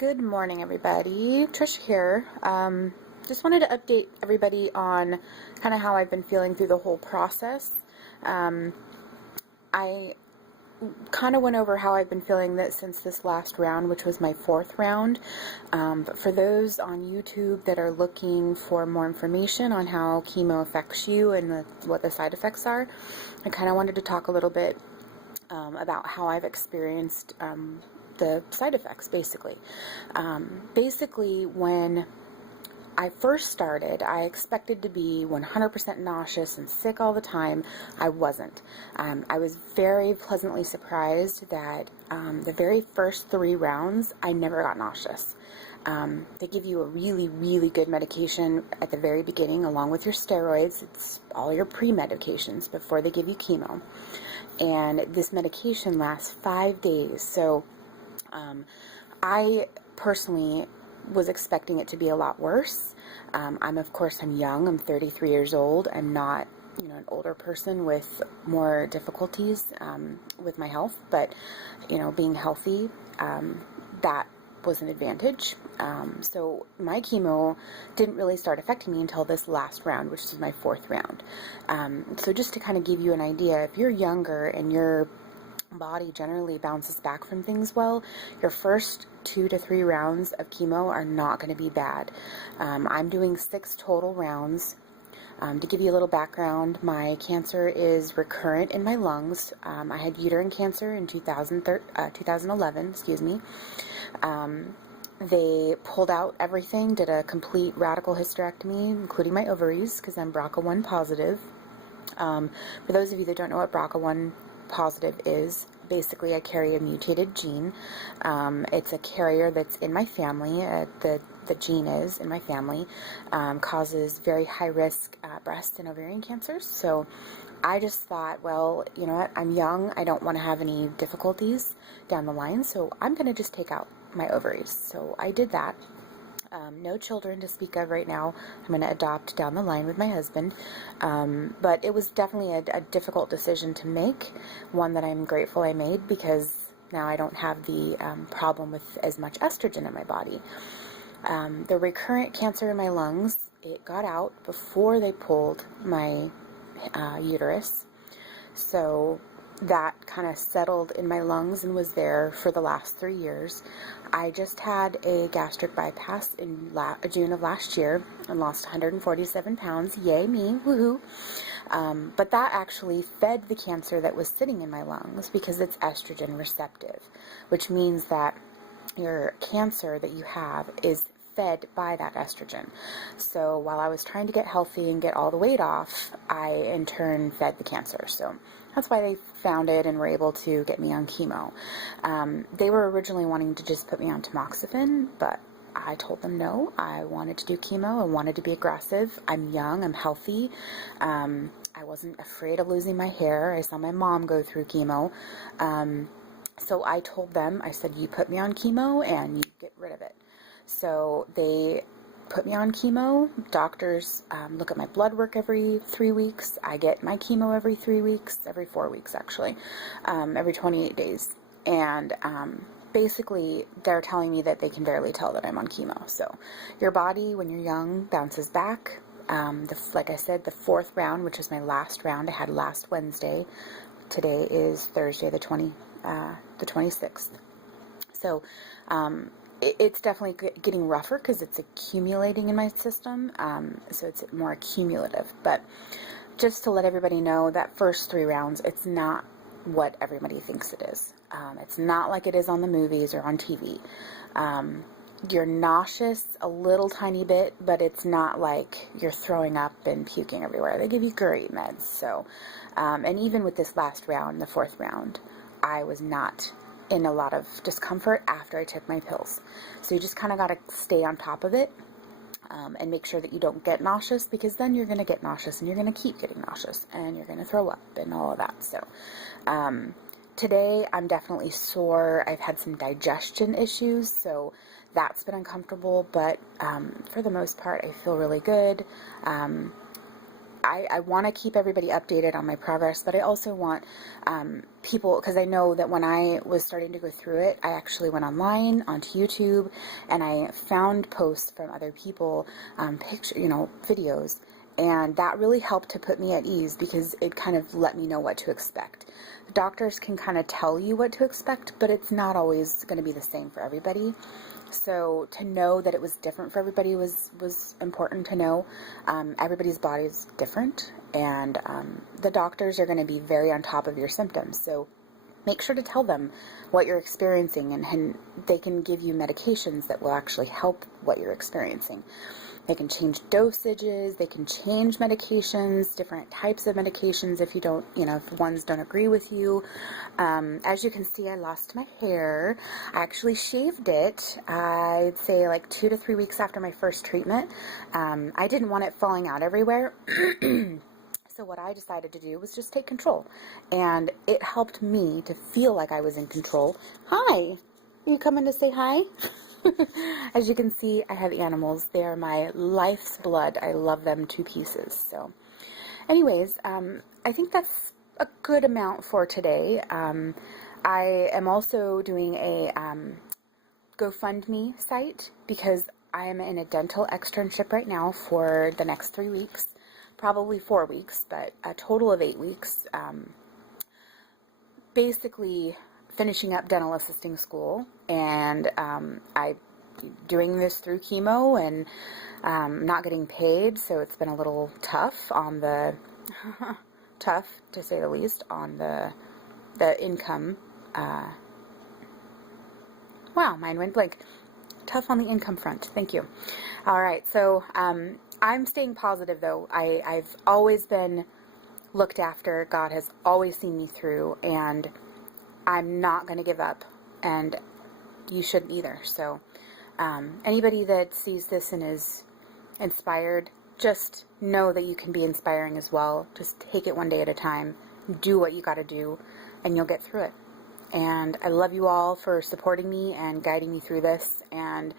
Good morning, everybody. Trisha here. Just wanted to update everybody on kind of how I've been feeling through the whole process. I kind of went over how I've been feeling that since this last round, which was my fourth round. But for those on YouTube that are looking for more information on how chemo affects you and what the side effects are, I kind of wanted to talk a little bit about how I've experienced the side effects, basically. Basically, when I first started, I expected to be 100% nauseous and sick all the time. I wasn't. I was very pleasantly surprised that the very first 3 rounds, I never got nauseous. They give you a really, really good medication at the very beginning, along with your steroids. It's all your pre-medications before they give you chemo. And this medication lasts 5 days. So I personally was expecting it to be a lot worse. Of course, I'm young. I'm 33 years old. I'm not, an older person with more difficulties with my health. But, being healthy, that was an advantage. So my chemo didn't really start affecting me until this last round, which is my 4th round. So just to kind of give you an idea, if you're younger and your body generally bounces back from things well, your first 2 to 3 rounds of chemo are not going to be bad. I'm doing 6 total rounds. To give you a little background, my cancer is recurrent in my lungs. I had uterine cancer in 2011, They pulled out everything, did a complete radical hysterectomy, including my ovaries, because I'm BRCA1 positive. For those of you that don't know what BRCA1 positive is, basically I carry a mutated gene. It's a carrier that's in my family. The gene is in my family, causes very high risk breast and ovarian cancers. So I just thought, well, you know what, I'm young, I don't want to have any difficulties down the line, so I'm going to just take out my ovaries. So I did that. No children to speak of right now. I'm going to adopt down the line with my husband. But it was definitely a difficult decision to make, one that I'm grateful I made, because now I don't have the problem with as much estrogen in my body. The recurrent cancer in my lungs, it got out before they pulled my uterus. So that kind of settled in my lungs and was there for the last 3 years. I just had a gastric bypass in June of last year and lost 147 pounds. Yay me, woohoo. But that actually fed the cancer that was sitting in my lungs because it's estrogen receptive, which means that your cancer that you have is fed by that estrogen. So while I was trying to get healthy and get all the weight off, I in turn fed the cancer. So that's why they found it and were able to get me on chemo. They were originally wanting to just put me on tamoxifen, but I told them no. I wanted to do chemo. I wanted to be aggressive. I'm young. I'm healthy. I wasn't afraid of losing my hair. I saw my mom go through chemo. So I told them, I said, you put me on chemo and you get rid of it. So they put me on chemo. Doctors look at my blood work every 3 weeks. I get my chemo every 3 weeks, every 4 weeks actually, every 28 days. And basically they're telling me that they can barely tell that I'm on chemo. So your body, when you're young, bounces back. Like I said, the 4th round, which is my last round, I had last Wednesday. Today is Thursday, the 26th. So it's definitely getting rougher because it's accumulating in my system, so it's more accumulative. But just to let everybody know, that first 3 rounds, it's not what everybody thinks it is. It's not like it is on the movies or on TV. You're nauseous a little tiny bit, but it's not like you're throwing up and puking everywhere. They give you great meds. So, and even with this last round, the 4th round, I was not in a lot of discomfort after I took my pills. So you just kind of got to stay on top of it and make sure that you don't get nauseous, because then you're going to get nauseous and you're going to keep getting nauseous and you're going to throw up and all of that. So today I'm definitely sore. I've had some digestion issues, so that's been uncomfortable, but for the most part I feel really good. I want to keep everybody updated on my progress, but I also want people, because I know that when I was starting to go through it, I actually went online onto YouTube and I found posts from other people, videos, and that really helped to put me at ease because it kind of let me know what to expect. The doctors can kind of tell you what to expect, but it's not always going to be the same for everybody. So to know that it was different for everybody was important to know. Everybody's body is different, and the doctors are going to be very on top of your symptoms. So make sure to tell them what you're experiencing, and they can give you medications that will actually help what you're experiencing. They can change dosages, they can change medications, different types of medications if you don't, if ones don't agree with you. As you can see, I lost my hair. I actually shaved it, I'd say like 2 to 3 weeks after my first treatment. I didn't want it falling out everywhere. So what I decided to do was just take control. And it helped me to feel like I was in control. Hi! Are you coming to say hi? As you can see, I have animals. They are my life's blood. I love them to pieces. So anyways, I think that's a good amount for today. I am also doing a GoFundMe site because I am in a dental externship right now for the next 3 weeks. Probably 4 weeks, but a total of 8 weeks. Basically finishing up dental assisting school, and I doing this through chemo and not getting paid, so it's been a little tough on the tough to say the least on the income. Wow, mine went blank. Tough on the income front. Thank you. All right, so I'm staying positive though. I've always been looked after. God has always seen me through, and I'm not going to give up, and you shouldn't either. So anybody that sees this and is inspired, just know that you can be inspiring as well. Just take it one day at a time. Do what you got to do, and you'll get through it. And I love you all for supporting me and guiding me through this. And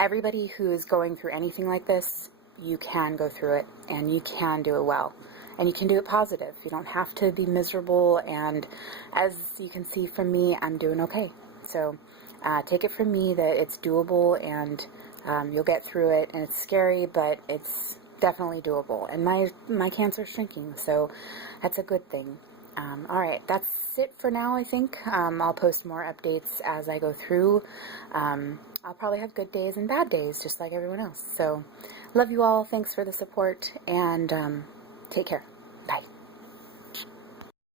everybody who is going through anything like this, you can go through it, and you can do it well. And you can do it positive. You don't have to be miserable, and as you can see from me, I'm doing okay. So take it from me that it's doable, and you'll get through it, and it's scary, but it's definitely doable. And my cancer's shrinking, so that's a good thing. All right, that's it for now, I think. I'll post more updates as I go through. I'll probably have good days and bad days, just like everyone else. So love you all. Thanks for the support, and take care.